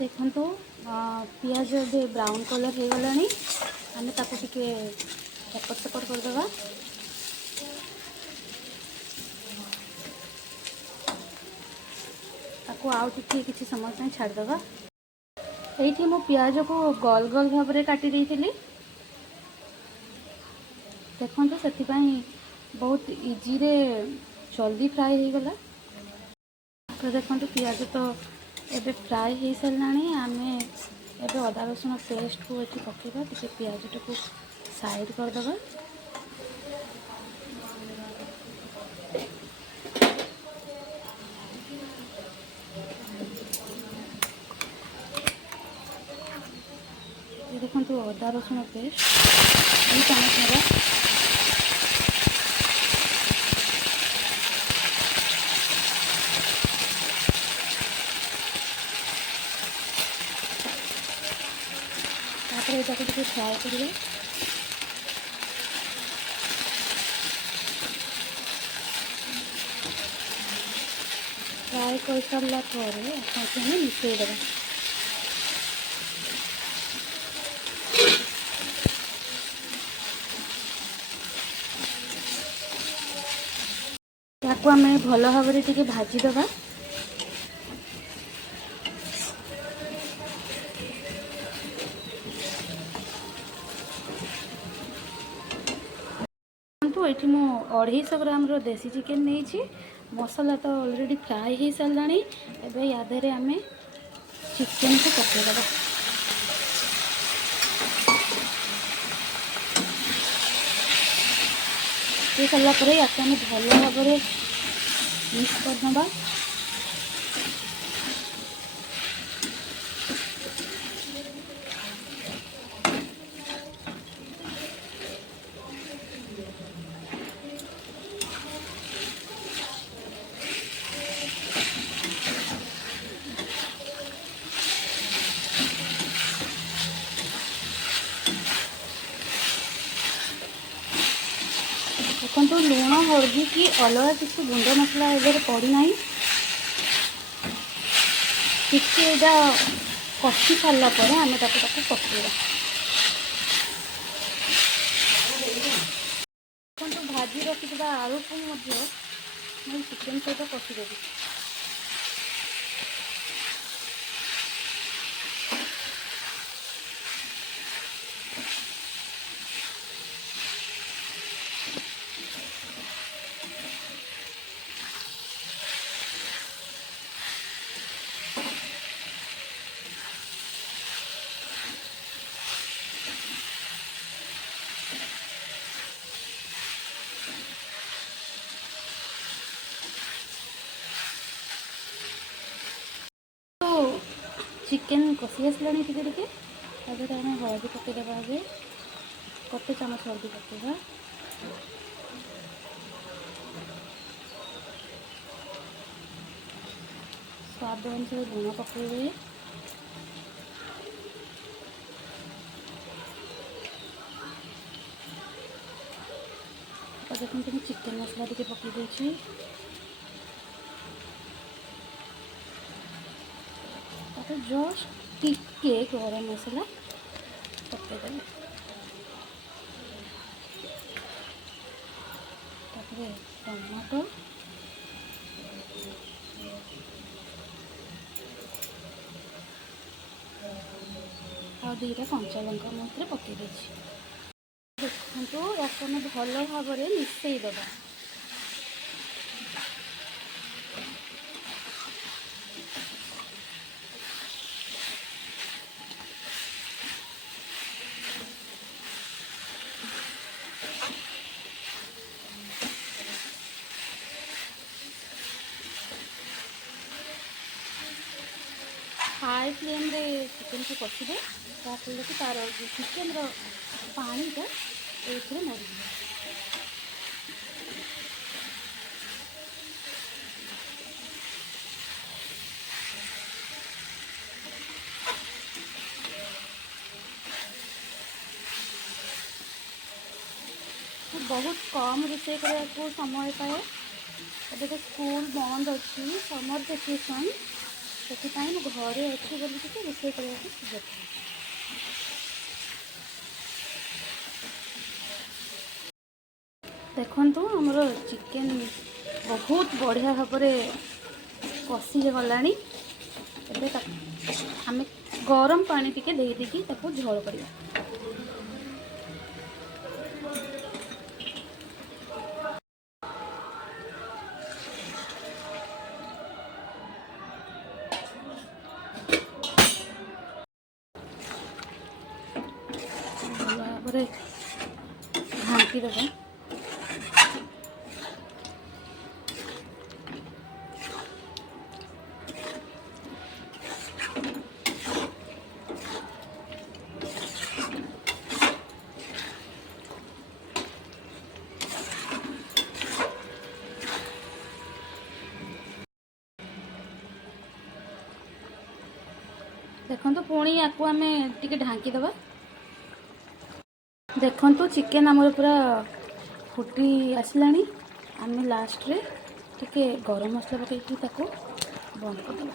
देखो पियाज ये ब्राउन कलर हो गला आम ताको टिके एपट सेपट करदे ताको आउ टिके किसी समय छाड़दे। ये मो पियाज को गोल गोल भाव में काटी देती देखो से बहुत इजी रे जल्दी फ्राए हो गला। तो देखो पियाज तो एबे फ्राए हो सारा आम एबे अदा रसुण पेस्ट को ये पकेबा टे पियाज टाक साइड करदे। ये देखो अदा रसुण पेस्ट ये चामच मेरा तापर ये टे फ्राए करेंगे। फ्राए कर सारा पर मिसईदे ताको आम भल भाव में टे भाजीदे। ये मु 250 ग्राम देसी चिकेन नहीं मसला तो ऑलरेडी फ्राए हो सारा एवं यादे आम चिकेन को पकईदे। ये सारापर या आम भल भाव में मिक्स करदे। देखो लुण हल्दी की अलग किसी गुंड मसला ए पड़ना टिके कषि सारापर आम पकड़ा। देखो भाजी रखी आलू को चिकेन सहित कषिदेवी। चिकेन कषि आसला टे आम हल्दी पकईदेवा। गोटे चामच हल्दी पकईवा। स्वाद अनुसार लुण पकईबे। देखो चिकेन मसला टे पकई देछि। जस्ट टिके गरम मसला पकईदे। टमाटो और 2टा कंचा लंका मध्य पकई देछि। देखो याक आम भल भाव में मिसईदे। हाई फ्लेम रे चिकेन को कषिदे ताफल कि तार चिकेन पानीटा ये मर बहुत कम रोषे करने को समय पाए। अब तो स्कूल बंद अच्छी समर वेकेशन ସେଥିପାଇଁ ମୁଁ ଘରେ ଅଛି ବୋଲି ଟିକେ ରୋଷେଇ କରିବାକୁ ସୁଯୋଗ ପାଇଛି। ଦେଖନ୍ତୁ ଆମର ଚିକେନ୍ ବହୁତ ବଢ଼ିଆ ଭାବରେ କଷି ଗଲାଣି। ଏବେ ଆମେ ଗରମ ପାଣି ଟିକେ ଦେଇକି ତାକୁ ଝୋଳ କରିବା। ଭଲ ଭାବରେ ଘାଣ୍ଟି ଦେବା। ଦେଖନ୍ତୁ ପୁଣି ୟାକୁ ଆମେ ଟିକେ ଢାଙ୍କି ଦେବା। ଦେଖନ୍ତୁ ଚିକେନ୍ ଆମର ପୁରା ଫୁଟି ଆସିଲାଣି। ଆମେ ଲାଷ୍ଟରେ ଟିକେ ଗରମ ମସଲା ପକାଇକି ତାକୁ ବନ୍ଦ କରିଦେବା।